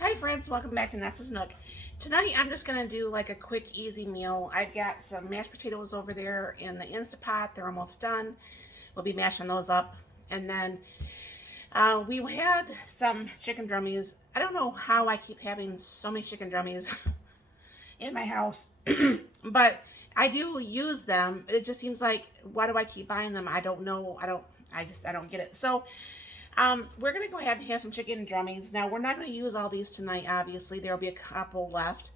Hi friends, welcome back to Nessa's Nook. Tonight I'm just going to do like a quick easy meal. I've got some mashed potatoes over there in the Instapot. They're almost done. We'll be mashing those up. And then we had some chicken drummies. I don't know how I keep having so many chicken drummies in my house. But I do use them. It just seems like, why do I keep buying them? I don't know. I don't get it. So we're going to go ahead and have some chicken drummies. Now, we're not going to use all these tonight, obviously. There will be a couple left.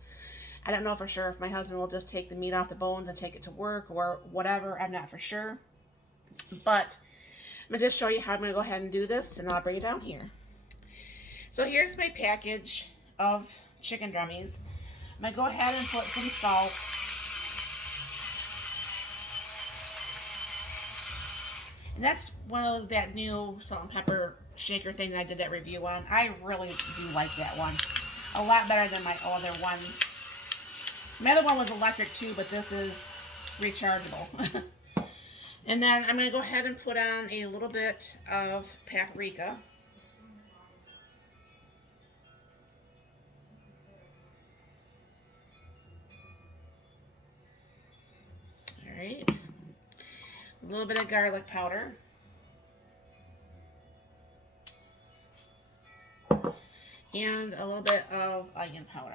I don't know for sure if my husband will just take the meat off the bones and take it to work or whatever. I'm not for sure. But I'm going to just show you how I'm going to go ahead and do this, and I'll bring it down here. So here's my package of chicken drummies. I'm going to go ahead and put some salt. And that's one of that new salt and pepper shaker thing that I did that review on. I really do like that one. A lot better than my other one. My other one was electric too, but this is rechargeable. And then I'm going to go ahead and put on a little bit of paprika. Alright. A little bit of garlic powder. And a little bit of onion powder.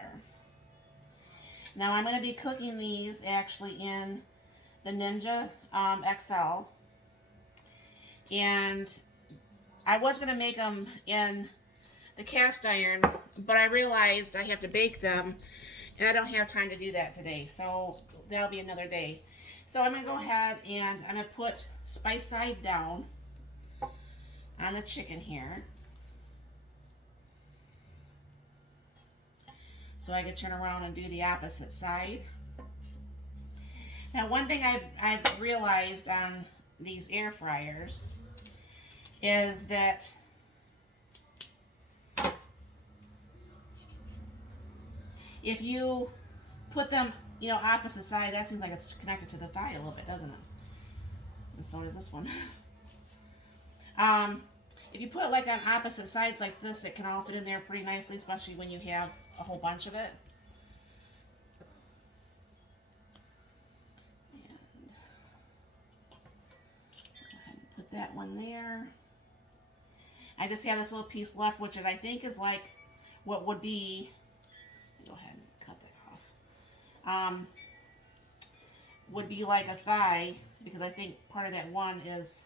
Now I'm going to be cooking these actually in the Ninja XL. And I was going to make them in the cast iron, but I realized I have to bake them, and I don't have time to do that today. So that'll be another day. So I'm going to go ahead and I'm going to put spice side down on the chicken here. So I can turn around and do the opposite side. Now, one thing I've realized on these air fryers is that if you put them, opposite side, that seems like it's connected to the thigh a little bit, doesn't it? And so does this one. If you put it like on opposite sides like this, it can all fit in there pretty nicely, especially when you have a whole bunch of it. And go ahead and put that one there. I just have this little piece left, which is, I think, is like what would be. Go ahead and cut that off. Would be like a thigh, because I think part of that one is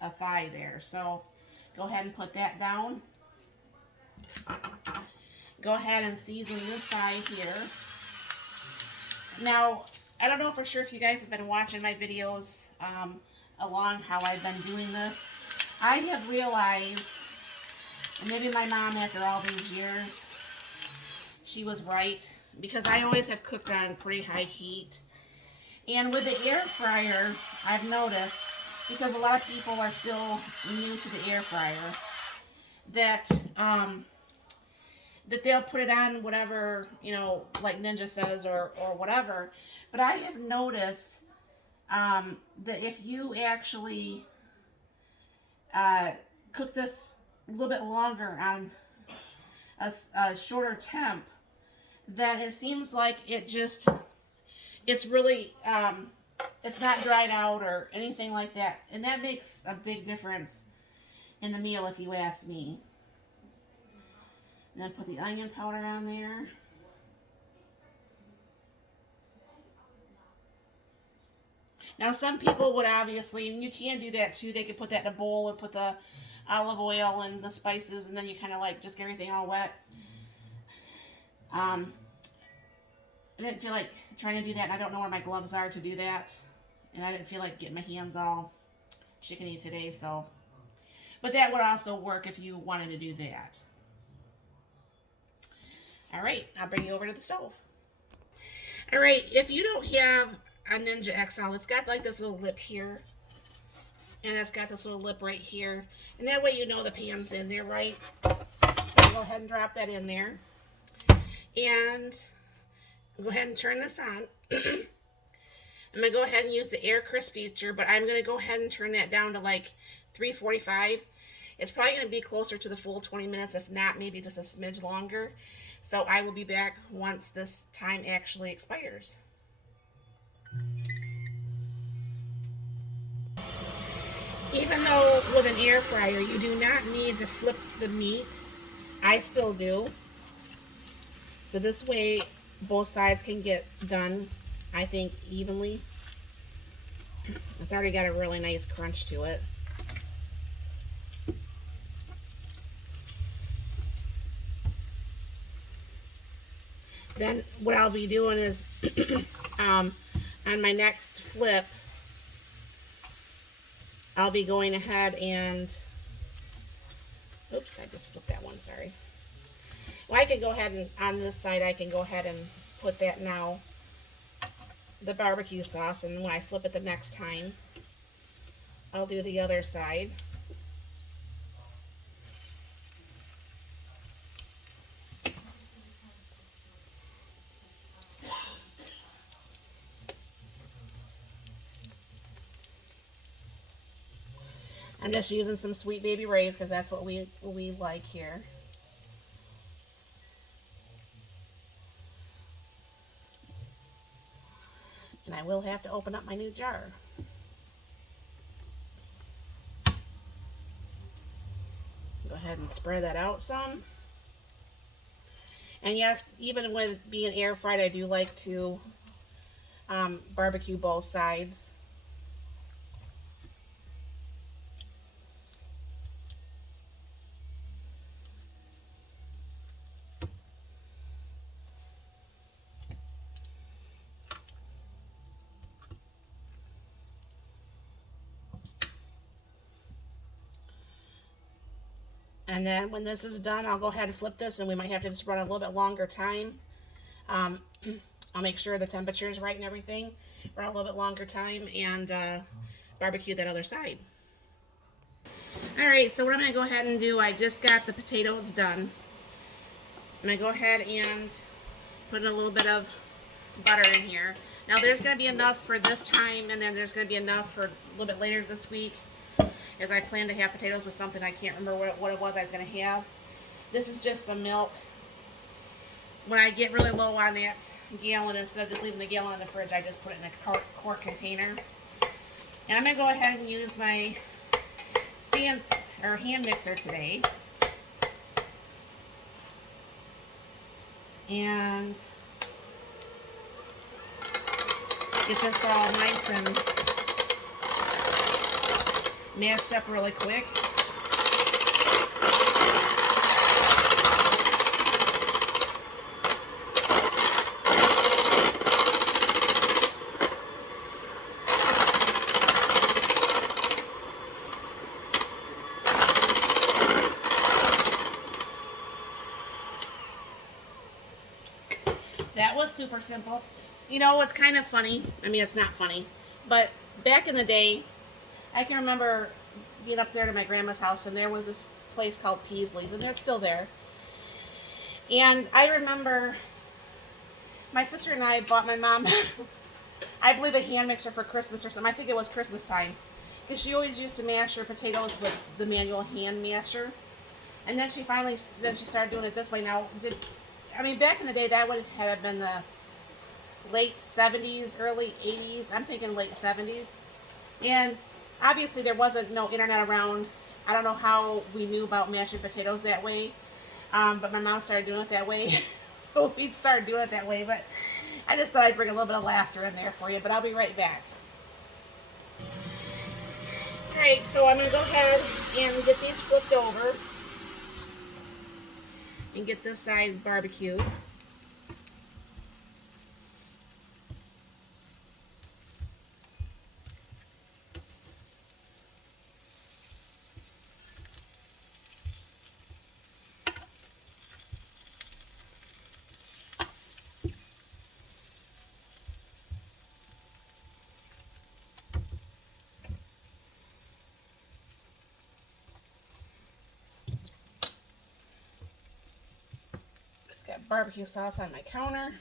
a thigh there. So go ahead and put that down. Go ahead and season this side here. Now, I don't know for sure if you guys have been watching my videos along how I've been doing this. I have realized, and maybe my mom, after all these years, she was right, because I always have cooked on pretty high heat. And with the air fryer, I've noticed, because a lot of people are still new to the air fryer, that that they'll put it on whatever, like Ninja says or whatever. But I have noticed that if you actually cook this a little bit longer on a shorter temp, then it seems like it's really, it's not dried out or anything like that. And that makes a big difference in the meal, if you ask me. And then put the onion powder on there. Now, some people would obviously, and you can do that too, they could put that in a bowl and put the olive oil and the spices, and then you kind of like just get everything all wet. I didn't feel like trying to do that, and I don't know where my gloves are to do that. And I didn't feel like getting my hands all chickeny today, so. But that would also work if you wanted to do that. All right, I'll bring you over to the stove. All right, if you don't have a Ninja XL, it's got like this little lip here. And it's got this little lip right here. And that way you know the pan's in there, right? So go ahead and drop that in there. And go ahead and turn this on. I'm going to go ahead and use the air crisp feature, but I'm going to go ahead and turn that down to like 345. It's probably going to be closer to the full 20 minutes, if not maybe just a smidge longer. So I will be back once this time actually expires. Even though with an air fryer you do not need to flip the meat, I still do. So this way both sides can get done, I think, evenly. It's already got a really nice crunch to it. Then what I'll be doing is on my next flip, I'll be going ahead and, oops, I just flipped that one, sorry. Well, I can go ahead and, on this side, I can go ahead and put that now, the barbecue sauce, and when I flip it the next time, I'll do the other side. I'm just using some Sweet Baby Ray's because that's what we like here. And I will have to open up my new jar. Go ahead and spread that out some. And yes, even with being air fried, I do like to barbecue both sides. And then when this is done, I'll go ahead and flip this, and we might have to just run a little bit longer time. I'll make sure the temperature is right and everything. Run a little bit longer time and barbecue that other side. Alright, so what I'm going to go ahead and do, I just got the potatoes done. I'm going to go ahead and put a little bit of butter in here. Now there's going to be enough for this time, and then there's going to be enough for a little bit later this week, as I plan to have potatoes with something. I can't remember what it was I was going to have. This is just some milk. When I get really low on that gallon, instead of just leaving the gallon in the fridge, I just put it in a quart container. And I'm going to go ahead and use my hand mixer today. And get this all nice and mashed up really quick. That was super simple. You know what's kind of funny? I mean, it's not funny, but back in the day, I can remember being up there to my grandma's house, and there was this place called Peasley's, and it's still there. And I remember my sister and I bought my mom, I believe, a hand mixer for Christmas or something. I think it was Christmas time, because she always used to mash her potatoes with the manual hand masher. And then she started doing it this way. Now, I mean, back in the day, that would have been the late 70s, early 80s. I'm thinking late 70s. And obviously there wasn't no internet around. I don't know how we knew about mashing potatoes that way. But my mom started doing it that way. So we started doing it that way. But I just thought I'd bring a little bit of laughter in there for you. But I'll be right back. Alright, so I'm going to go ahead and get these flipped over. And get this side barbecued. Got barbecue sauce on my counter.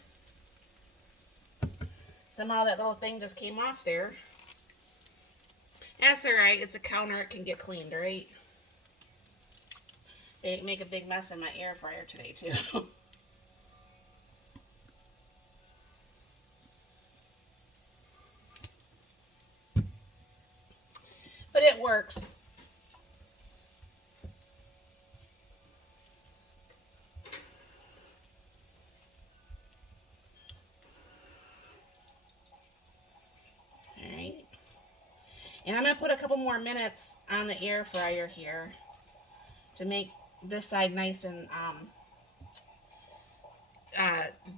Somehow that little thing just came off there. That's alright, it's a counter, it can get cleaned, right? make a big mess in my air fryer today too. But it works. Alright. And I'm going to put a couple more minutes on the air fryer here to make this side nice and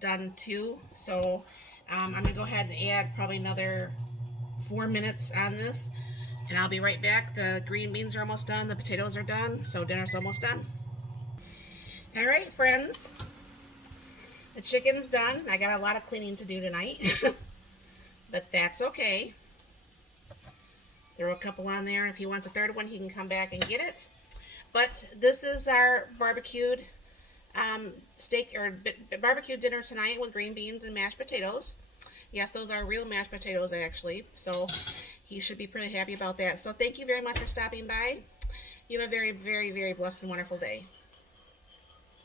done too. So I'm going to go ahead and add probably another 4 minutes on this. And I'll be right back. The green beans are almost done. The potatoes are done. So dinner's almost done. Alright, friends. The chicken's done. I got a lot of cleaning to do tonight. But that's okay. Throw a couple on there. If he wants a third one, he can come back and get it. But this is our barbecued steak or barbecue dinner tonight with green beans and mashed potatoes. Yes, those are real mashed potatoes actually. So he should be pretty happy about that. So thank you very much for stopping by. You have a very, very, very blessed and wonderful day.